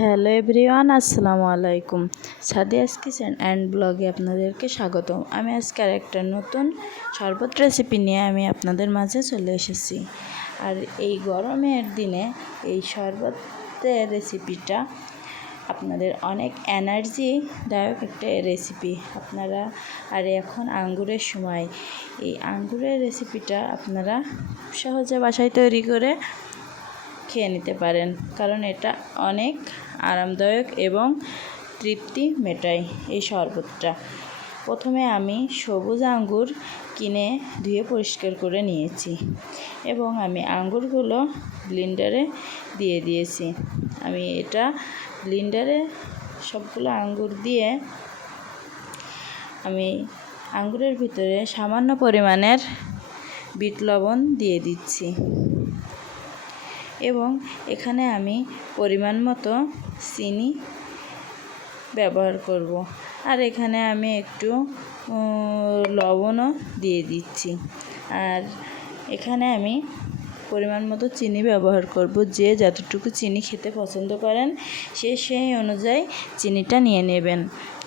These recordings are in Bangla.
হ্যালো এভরিওয়ান, আসসালামু আলাইকুম। সাদিয়াস কিচেন অ্যান্ড ব্লগে আপনাদেরকে স্বাগতম। আমি আজকে একটা নতুন শরবত রেসিপি নিয়ে আমি আপনাদের মাঝে চলে এসেছি। আর এই গরমের দিনে এই শরবতের রেসিপিটা আপনাদের অনেক এনার্জিদায়ক একটা রেসিপি আপনারা। আর এখন আঙ্গুরের সময়, এই আঙ্গুরের রেসিপিটা আপনারা সহজে বাসায় তৈরি করে খেয়ে নিতে পারেন, কারণ এটা অনেক আরামদায়ক এবং তৃপ্তি মেটায় এই শরবতটা। প্রথমে আমি সবুজ আঙ্গুর কিনে ধুয়ে পরিষ্কার করে নিয়েছি এবং আমি আঙ্গুরগুলো ব্লেন্ডারে দিয়ে দিয়েছি। আমি এটা ব্লেন্ডারে সবগুলো আঙ্গুর দিয়ে আমি আঙ্গুরের ভিতরে সামান্য পরিমাণের বিট লবণ দিয়ে দিচ্ছি এবং এখানে আমি পরিমাণ মতো চিনি ব্যবহার করব। আর এখানে আমি একটু লবণও দিয়ে দিচ্ছি। আর এখানে আমি পরিমাণ মতো চিনি ব্যবহার করব। যে যতটুকু চিনি খেতে পছন্দ করেন সে সেই অনুযায়ী চিনিটা নিয়ে নেবেন,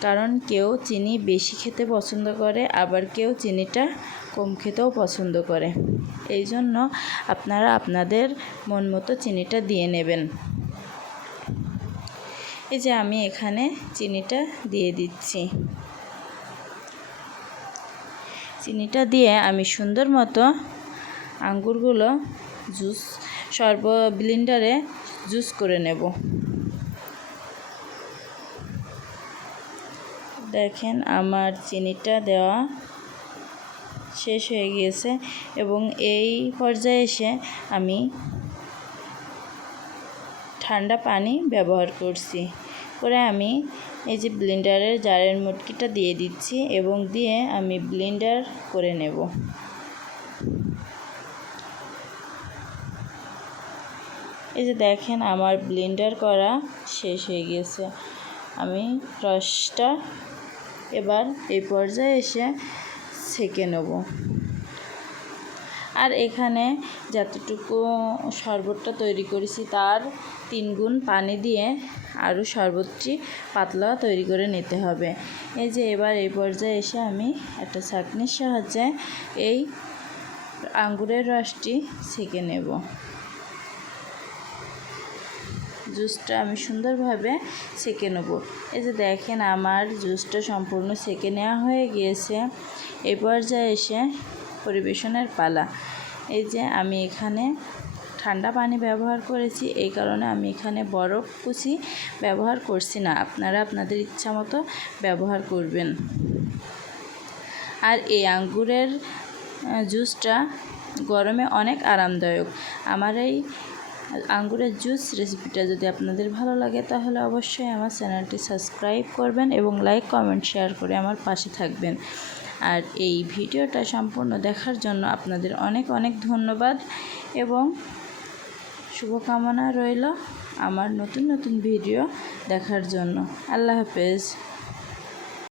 কারণ কেউ চিনি বেশি খেতে পছন্দ করে, আবার কেউ চিনিটা কম খেতেও পছন্দ করে। এই জন্য আপনারা আপনাদের মন মতো চিনিটা দিয়ে নেবেন। এই যে আমি এখানে চিনিটা দিয়ে দিচ্ছি। চিনিটা দিয়ে আমি সুন্দর মতো আঙ্গুরগুলো ব্লেন্ডারে জুস করে নেব। দেখেন আমার চিনিটা দেওয়া শেষ হয়ে গিয়েছে এবং এই পর্যায়ে এসে আমি ঠান্ডা পানি ব্যবহার করছি। আমি এই যে ব্লেন্ডারের জারের মুটকিটা দিয়ে দিচ্ছি এবং দিয়ে আমি ব্লেন্ডার করে নেব। এই যে দেখেন আমার ব্লেন্ডার করা শেষ হয়ে গিয়েছে। আমি রসটা এবার এই পর্যায়ে এসে ছেঁকে নেব। আর এখানে যতটুকু শরবতটা তৈরি করেছি তার 3 গুণ পানি দিয়ে আরও শরবতটি পাতলা তৈরি করে নিতে হবে। এই যে এবার এই পর্যায়ে এসে আমি একটা ছাঁকনির সাহায্যে এই আঙ্গুরের রসটি ছেঁকে নেব। জুসটা আমি সুন্দরভাবে ছেঁকে নেব। এই যে দেখেন আমার জুসটা সম্পূর্ণ ছেঁকে নেওয়া হয়ে গিয়েছে। এই পর্যায়ে এসে পরিবেশনের পালা। এই যে আমি এখানে ঠান্ডা পানি ব্যবহার করেছি, এই কারণে আমি এখানে বরফ কুচি ব্যবহার করছি না। আপনারা আপনাদের ইচ্ছা মতো ব্যবহার করবেন। আর এই আঙ্গুরের জুসটা গরমে অনেক আরামদায়ক। আমার এই আঙ্গুরের জুস রেসিপিটা যদি আপনাদের ভালো লাগে তাহলে অবশ্যই আমার চ্যানেলটি সাবস্ক্রাইব করবেন এবং লাইক, কমেন্ট, শেয়ার করে আমার পাশে থাকবেন। আর এই ভিডিওটা সম্পূর্ণ দেখার জন্য আপনাদের অনেক অনেক ধন্যবাদ এবং শুভকামনা রইল আমার নতুন নতুন ভিডিও দেখার জন্য। আল্লাহ হাফেজ।